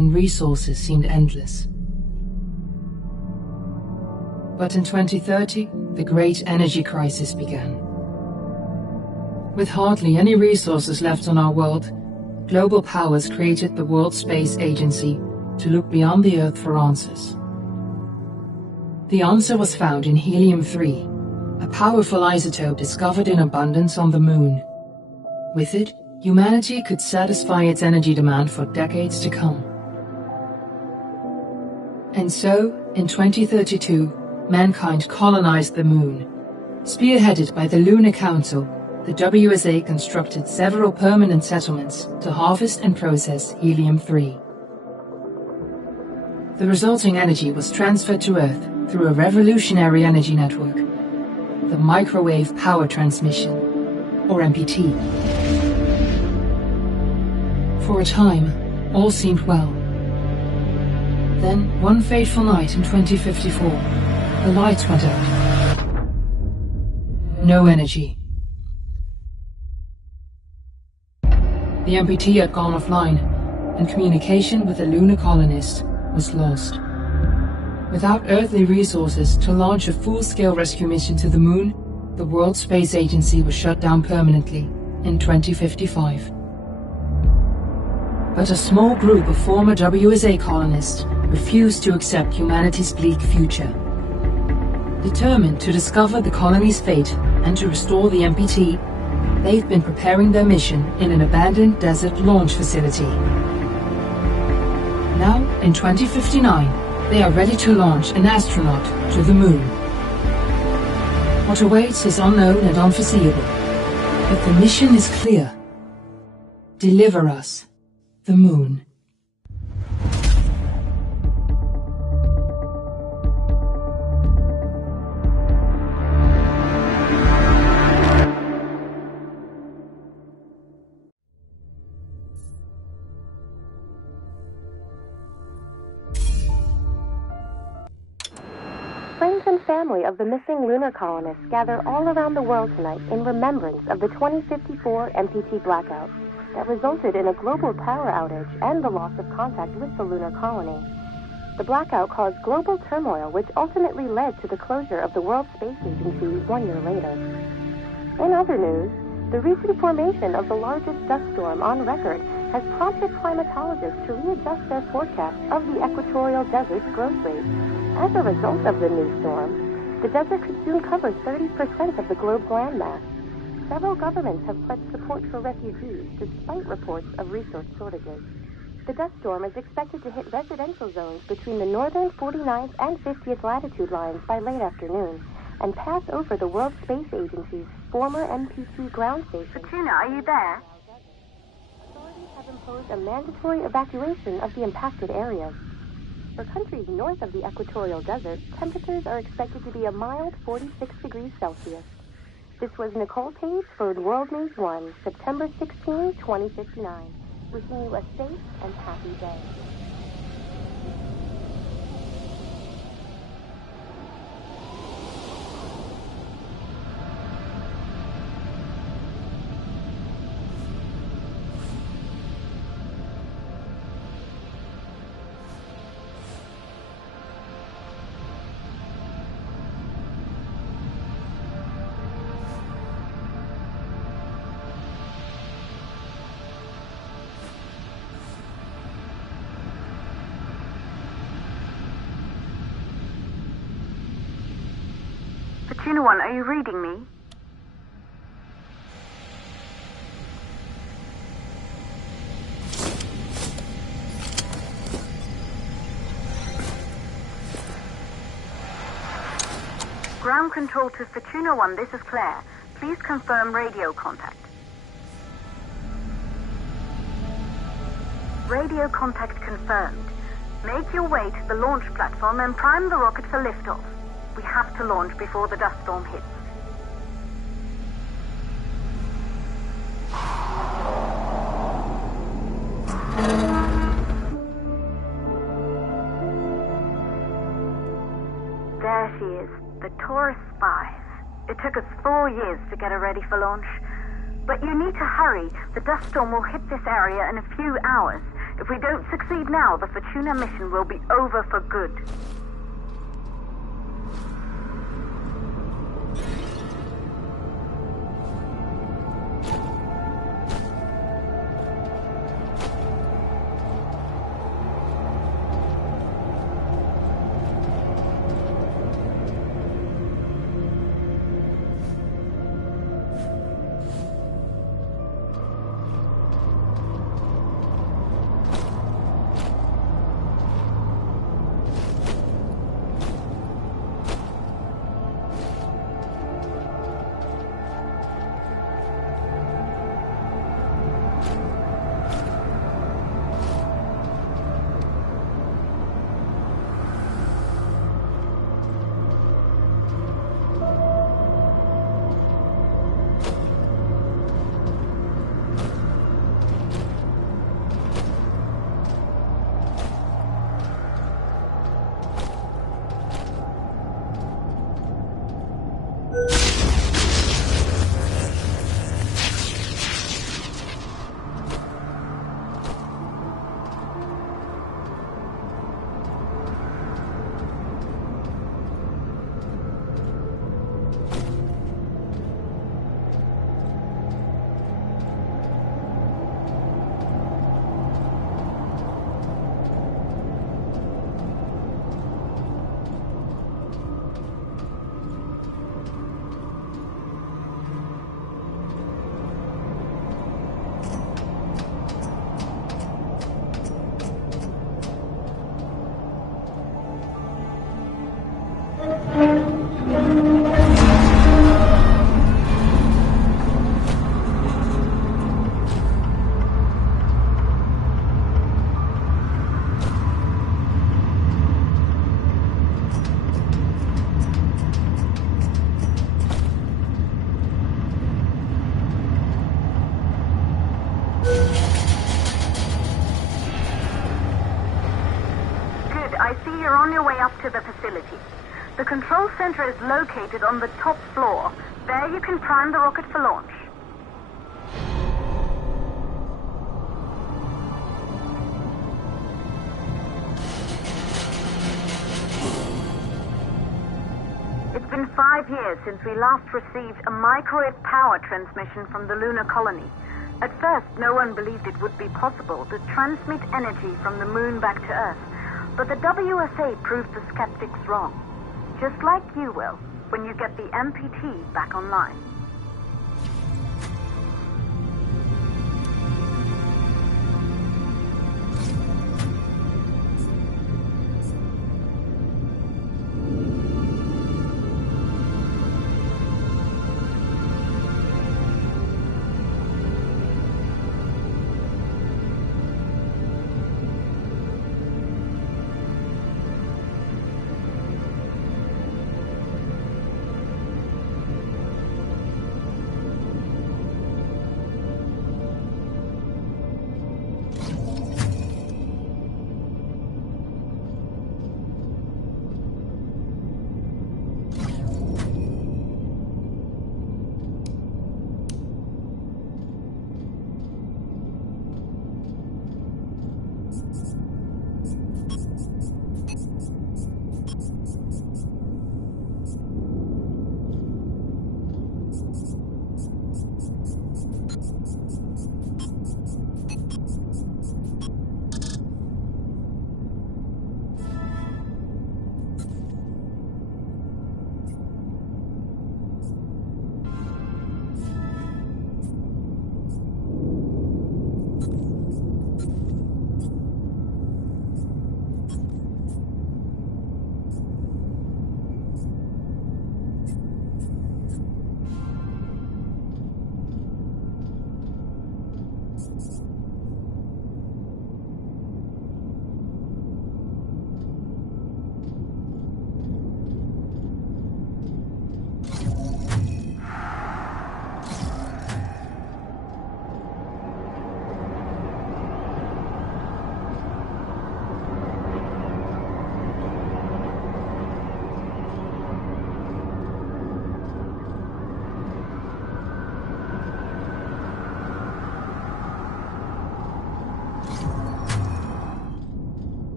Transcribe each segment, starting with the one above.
and resources seemed endless. But in 2030, the great energy crisis began. With hardly any resources left on our world, global powers created the World Space Agency to look beyond the Earth for answers. The answer was found in helium-3, a powerful isotope discovered in abundance on the Moon. With it, humanity could satisfy its energy demand for decades to come. And so, in 2032, mankind colonized the Moon. Spearheaded by the Lunar Council, the WSA constructed several permanent settlements to harvest and process helium-3. The resulting energy was transferred to Earth through a revolutionary energy network, the Microwave Power Transmission, or MPT. For a time, all seemed well. Then, one fateful night in 2054, the lights went out. No energy. The MPT had gone offline, and communication with the lunar colonist was lost. Without earthly resources to launch a full-scale rescue mission to the Moon, the World Space Agency was shut down permanently in 2055. But a small group of former WSA colonists refused to accept humanity's bleak future. Determined to discover the colony's fate and to restore the MPT, they've been preparing their mission in an abandoned desert launch facility. Now, in 2059, they are ready to launch an astronaut to the Moon. What awaits is unknown and unforeseeable, but the mission is clear. Deliver us the Moon. Friends and family of the missing lunar colonists gather all around the world tonight in remembrance of the 2054 MPT blackout that resulted in a global power outage and the loss of contact with the lunar colony. The blackout caused global turmoil, which ultimately led to the closure of the World Space Agency 1 year later. In other news, the recent formation of the largest dust storm on record has prompted climatologists to readjust their forecast of the equatorial desert's growth rate. As a result of the new storm, the desert could soon cover 30% of the globe's landmass. Several governments have pledged support for refugees, despite reports of resource shortages. The dust storm is expected to hit residential zones between the northern 49th and 50th latitude lines by late afternoon, and pass over the World Space Agency's former MPT ground station. Katrina, are you there? Authorities have imposed a mandatory evacuation of the impacted areas. For countries north of the equatorial desert, temperatures are expected to be a mild 46 degrees Celsius. This was Nicole Page for World News 1, September 16, 2059. Wishing you a safe and happy day. Fortuna 1, are you reading me? Ground control to Fortuna 1, this is Claire. Please confirm radio contact. Radio contact confirmed. Make your way to the launch platform and prime the rocket for liftoff. We have to launch before the dust storm hits. There she is, the Taurus 5. It took us 4 years to get her ready for launch. But you need to hurry. The dust storm will hit this area in a few hours. If we don't succeed now, the Fortuna mission will be over for good. To the facility. The control center is located on the top floor. There you can prime the rocket for launch. It's been 5 years since we last received a microwave power transmission from the lunar colony. At first, no one believed it would be possible to transmit energy from the moon back to Earth. But the WSA proved the skeptics wrong. Just like you will, when you get the MPT back online.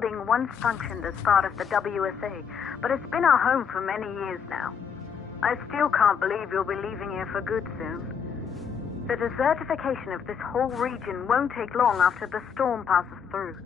building once functioned as part of the WSA, but it's been our home for many years now. I still can't believe you'll be leaving here for good soon. The desertification of this whole region won't take long after the storm passes through.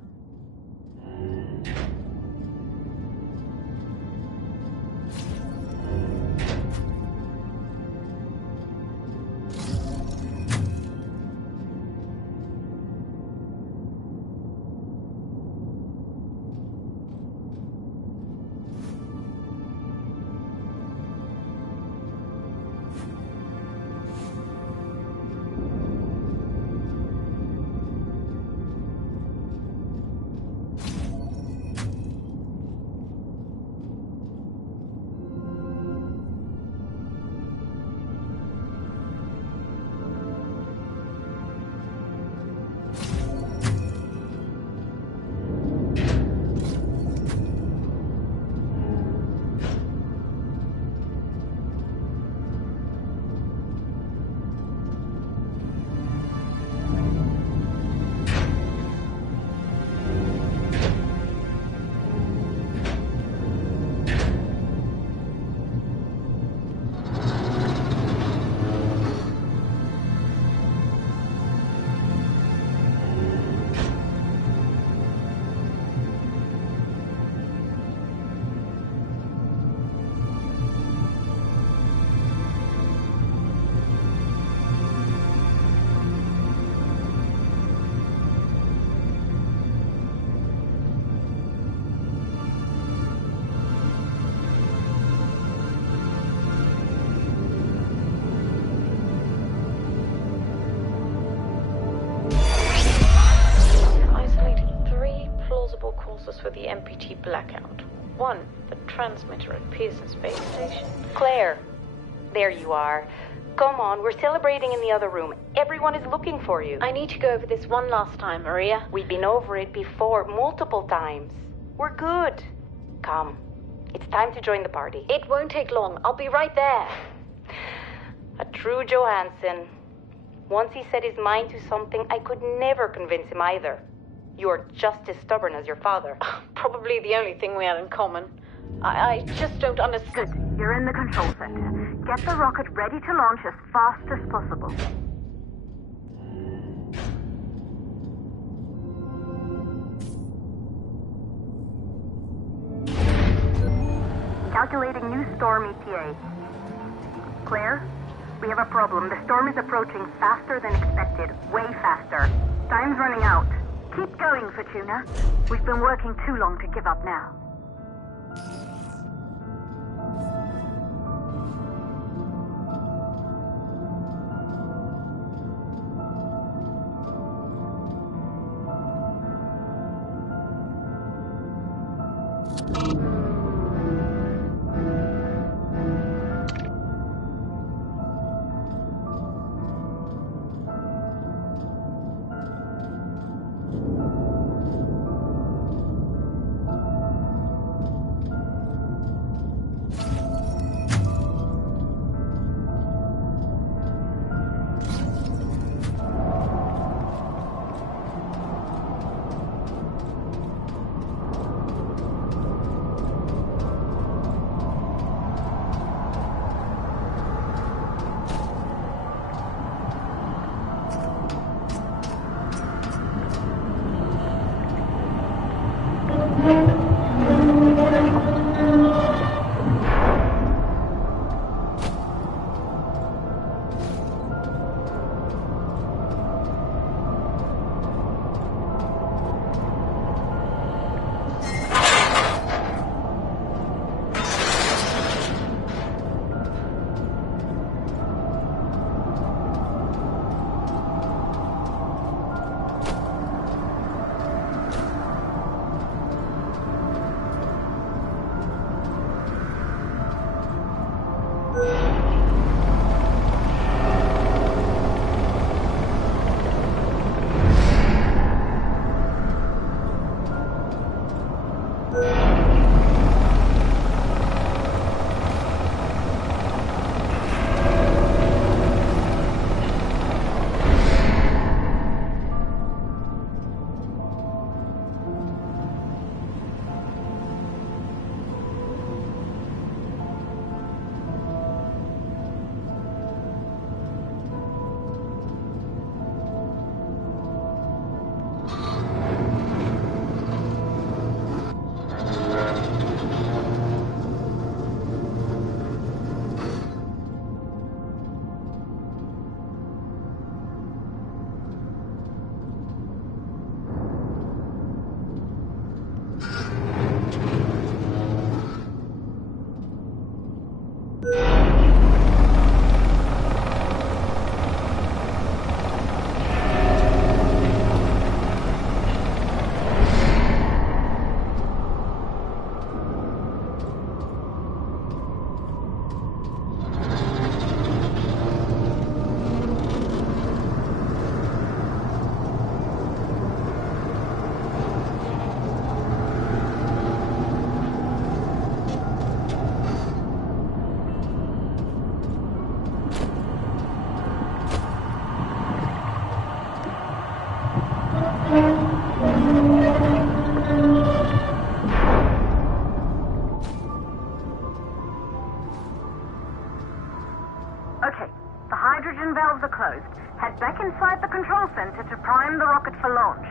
Causes for the MPT blackout. 1, the transmitter at Pearson Space Station. Claire, there you are. Come on, we're celebrating in the other room. Everyone is looking for you. I need to go over this one last time, Maria. We've been over it before, multiple times. We're good. Come, it's time to join the party. It won't take long. I'll be right there. A true Johansson. Once he set his mind to something, I could never convince him either. You're just as stubborn as your father. Probably the only thing we had in common. I just don't understand. Good. You're in the control center. Get the rocket ready to launch as fast as possible. Calculating new storm ETA. Claire, we have a problem. The storm is approaching faster than expected. Way faster. Time's running out. Keep going, Fortuna. We've been working too long to give up now. Okay, the hydrogen valves are closed. Head back inside the control center to prime the rocket for launch.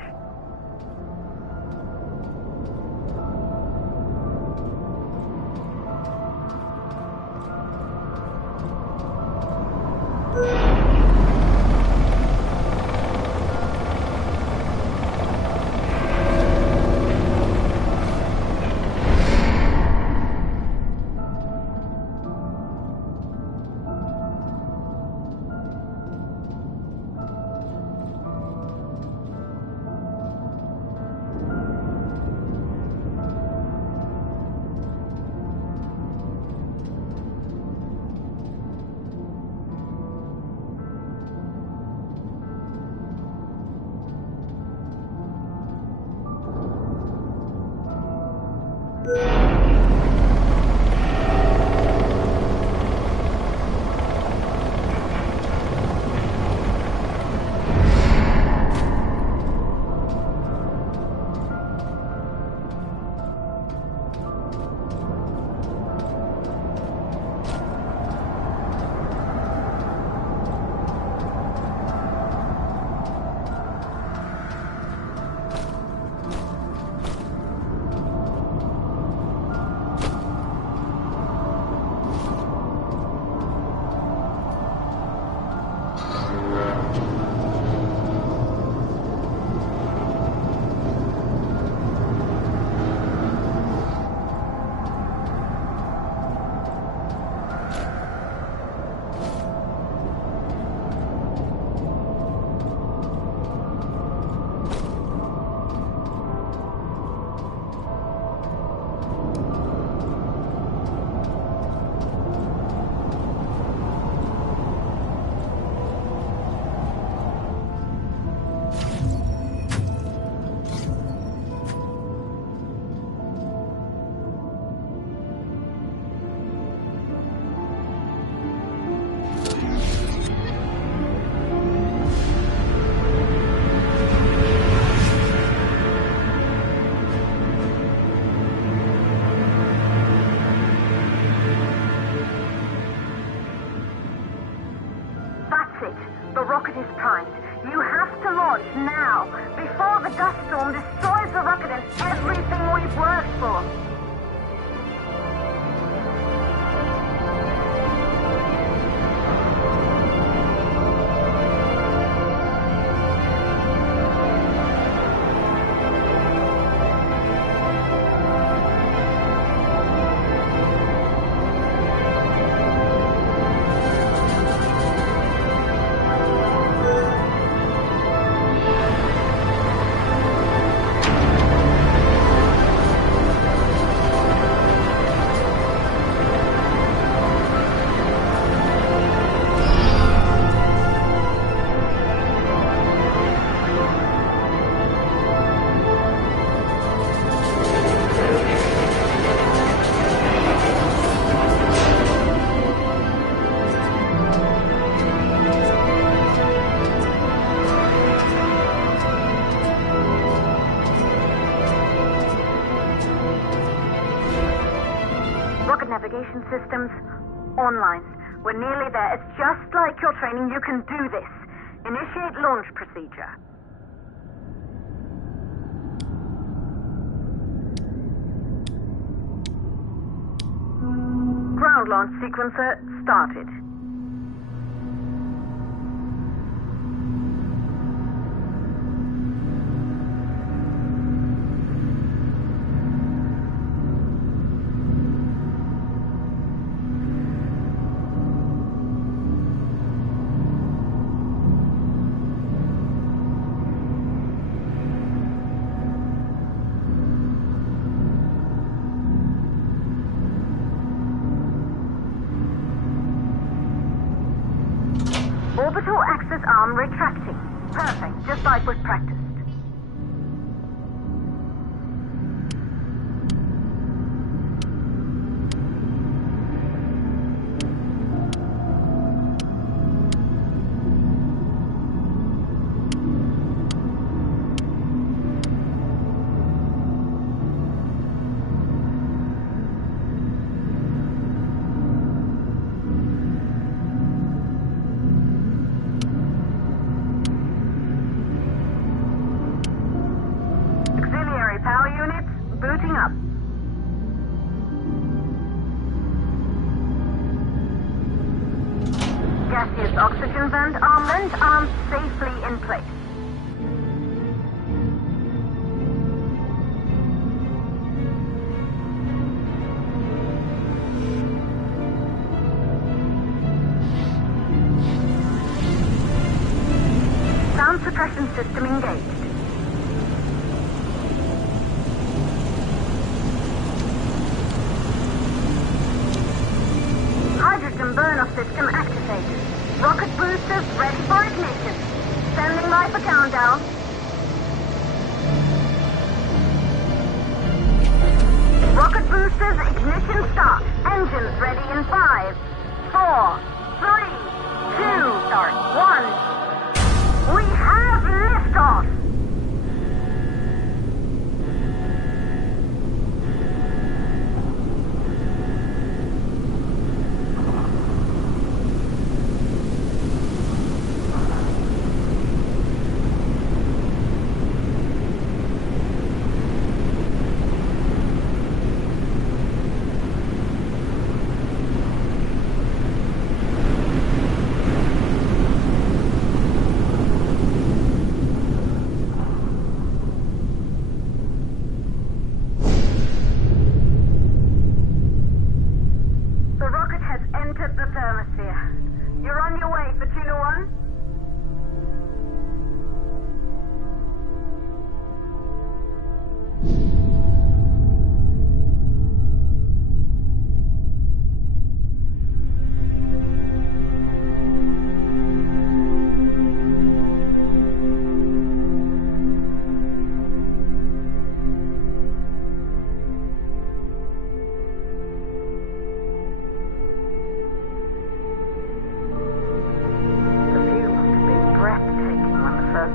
The rocket is primed. You have to launch now, before the dust storm destroys the rocket and everything we've worked for. Navigation systems online. We're nearly there. It's just like your training. You can do this. Initiate launch procedure. Ground launch sequencer started. Orbital axis arm retracting. Perfect, just like we've practiced. Surface oxygen vent arms safely in place. Sound suppression system engaged. Hydrogen burn-off system activated. Rocket boosters ready for ignition. Standing by for countdown. Rocket boosters ignition start. Engines ready in 5, 4, 3, 2, start, 1. We have liftoff!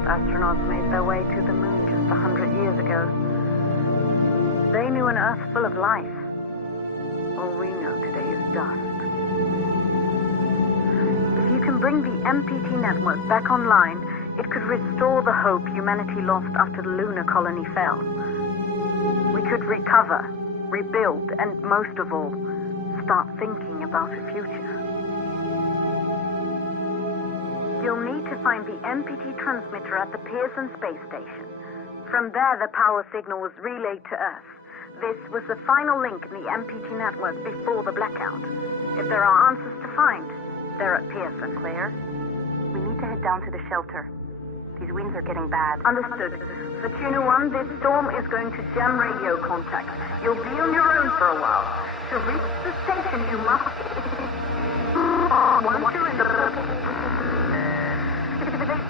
Astronauts made their way to the moon just 100 years ago. They knew an Earth full of life. All we know today is dust. If you can bring the MPT network back online, it could restore the hope humanity lost after the lunar colony fell. We could recover, rebuild, and most of all, start thinking about a future. You'll need to find the MPT transmitter at the Pearson space station. From there, the power signal was relayed to Earth. This was the final link in the MPT network before the blackout. If there are answers to find, they're at Pearson. Claire, we need to head down to the shelter. These winds are getting bad. Understood. For Tuna 1, this storm is going to jam radio contact. You'll be on your own for a while. To reach the station, you must... Once you're in the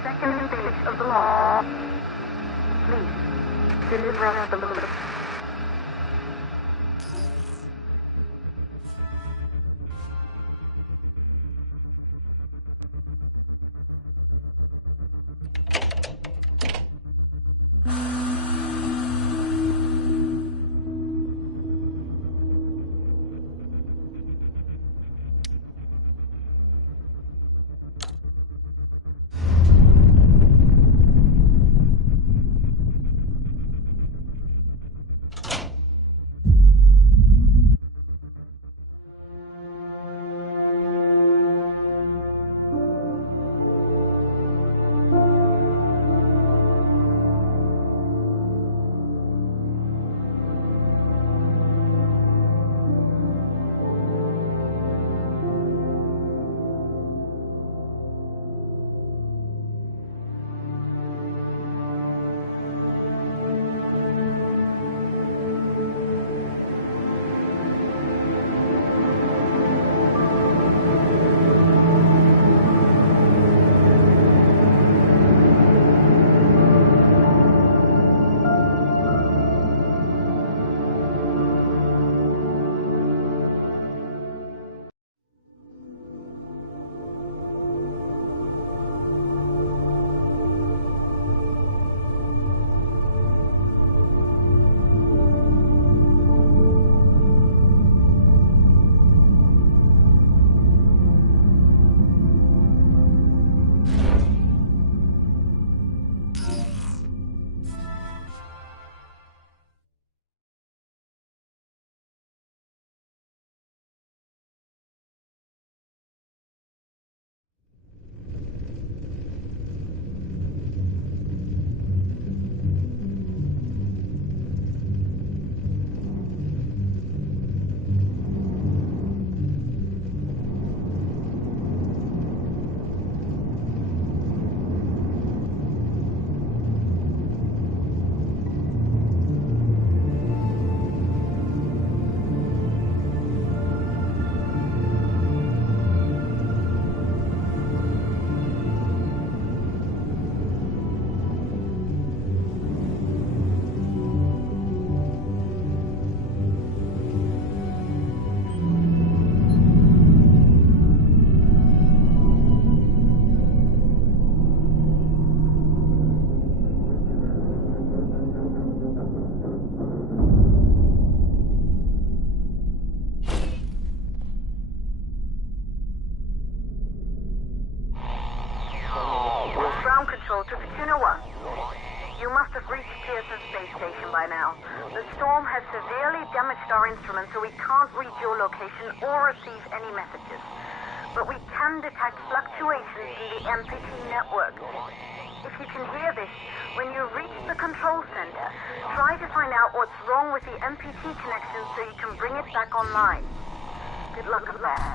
second stage of the launch. Please, deliver us the load. You must have reached Pearson Space Station by now. The storm has severely damaged our instruments, so we can't reach your location or receive any messages. But we can detect fluctuations in the MPT network. If you can hear this, when you reach the control center, try to find out what's wrong with the MPT connection so you can bring it back online. Good luck with that.